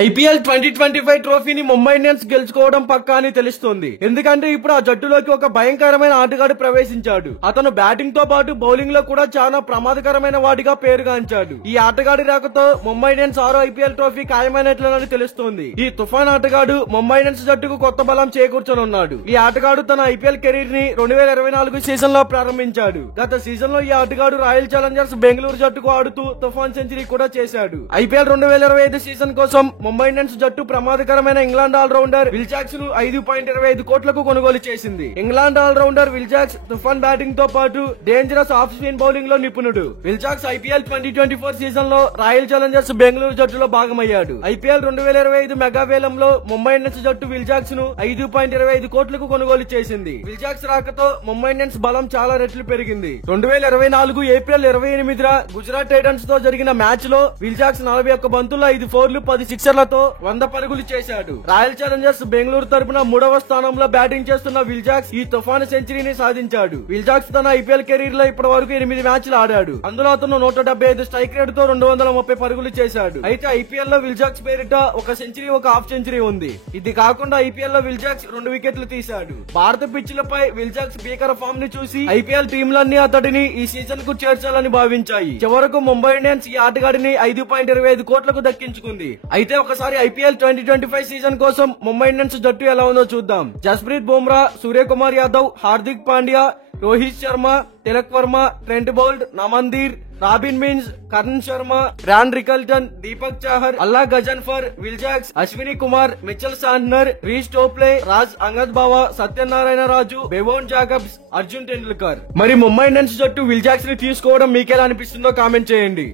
IPL 2025 ట్రోఫీని Mumbai Indians గెలుచుకోవడం పక్కా అని తెలుస్తోంది. ఎందుకంటే ఇప్పుడు ఆ జట్టులోకి ఒక భయంకరమైన ఆటగాడు ప్రవేశించాడు. అతను బ్యాటింగ్ తో పాటు బౌలింగ్ లో కూడా చాలా ప్రమాదకరమైన వాడిగా పేరుగాంచాడు. ఈ ఆటగాడి రాకతో ముంబై ఇండియన్స్ 6వ ఐపీఎల్ ట్రోఫీ ఖాయమైనట్లని తెలుస్తోంది. ఈ తుఫాన్ ఆటగాడు ముంబై ఇండియన్స్ జట్టుకు కొత్త బలం చేకూర్చనున్నాడు. ఈ ఆటగాడు తన ఐపీఎల్ కెరీర్ ని 2024 సీజన్ లో ప్రారంభించాడు. గత సీజన్ లో ఈ ఆటగాడు రాయల్ ఛాలెంజర్స్ బెంగళూరు జట్టుకు ఆడుతూ తుఫాన్ సెంచరీ కూడా చేశాడు. ఐపీఎల్ 2025 సీజన్ కోసం ముంబై ఇండియన్స్ జట్టు ప్రమాదకరమైన ఇంగ్లాండ్ ఆల్రౌండర్ విల్ జాక్స్ ను 5.25 కోట్లకు కొనుగోలు చేసింది. ఇంగ్లాండ్ ఆల్రౌండర్ విల్ జాక్స్ తుఫాన్ బ్యాటింగ్ తో పాటు డేంజరస్ ఆఫ్ స్పిన్ బౌలింగ్ లో నిపుణుడు. విల్ జాక్స్ ఐపీఎల్ 2024 సీజన్ లో రాయల్ ఛాలెంజర్స్ బెంగళూరు జట్టులో భాగమయ్యాడు. ఐపీఎల్ 2025 మెగా వేలంలో ముంబై ఇండియన్స్ జట్టు విల్ జాక్స్ ను 5.25 కోట్లకు కొనుగోలు చేసింది. విల్ జాక్స్ రాకతో ముంబై ఇండియన్స్ బలం చాలా రెట్లు పెరిగింది. 2024 ఏప్రిల్ 28న గుజరాత్ టైటన్స్ తో జరిగిన మ్యాచ్ లో విల్ జాక్స్ 41 బంతుల్లో 5 ఫోర్లు 10 సిక్సర్లతో 100 పరుగులు చేశాడు. రాయల్ ఛాలెంజర్స్ బెంగళూరు తరపున 3వ స్థానంలో బ్యాటింగ్ చేస్తున్న విల్ జాక్స్ ఈ తుఫాను సెంచరీని సాధించాడు. విల్ జాక్స్ తన ఐపీఎల్ కెరీర్ లో ఇప్పటి వరకు 8 మ్యాచ్లు ఆడాడు. అందులో అతను 175 స్ట్రైక్ రేట్ తో 230 పరుగులు చేశాడు. అయితే ఐపీఎల్ లో విల్ జాక్స్ పేరిట ఒక సెంచరీ ఒక హాఫ్ సెంచరీ ఉంది. ఇది కాకుండా ఐపీఎల్ లో విల్ జాక్స్ 2 వికెట్లు తీశాడు. భారత పిచ్లపై విల్ జాక్స్ భీకర ఫామ్ ని చూసి ఐపీఎల్ టీంలన్నీ అతడిని ఈ సీజన్ కు చేర్చాలని భావించాయి. చివరకు ముంబై ఇండియన్స్ ఈ ఆటగాడిని 5.25 కోట్లకు దక్కించుకుంది. అయితే ఒకసారి ఐపీఎల్ 2025 సీజన్ కోసం ముంబై ఇండియన్స్ జట్టు ఎలా ఉందో చూద్దాం. జస్ప్రీత్ బుమ్రా, సూర్యకుమార్ యాదవ్, హార్దిక్ పాండ్యా, రోహిత్ శర్మ, తిలక్ వర్మ, ట్రెంట్ బౌల్ట్, నమందీర్, రాబిన్ మిన్స్, కరణ్ శర్మ, బ్రాన్ Rickelton, Deepak Chahar, Allah Ghazanfar, Will Jacks, Ashwani Kumar, Mitchell Santner, Reece Topley, Raj Angad Bawa, Satyanarayana Raju, Bevon Jacobs, Arjun Tendulkar. మరి ముంబై ఇండియన్స్ జట్టు విల్ జాక్స్ ని తీసుకోవడం మీకెలా అనిపిస్తుందో కామెంట్ చేయండి.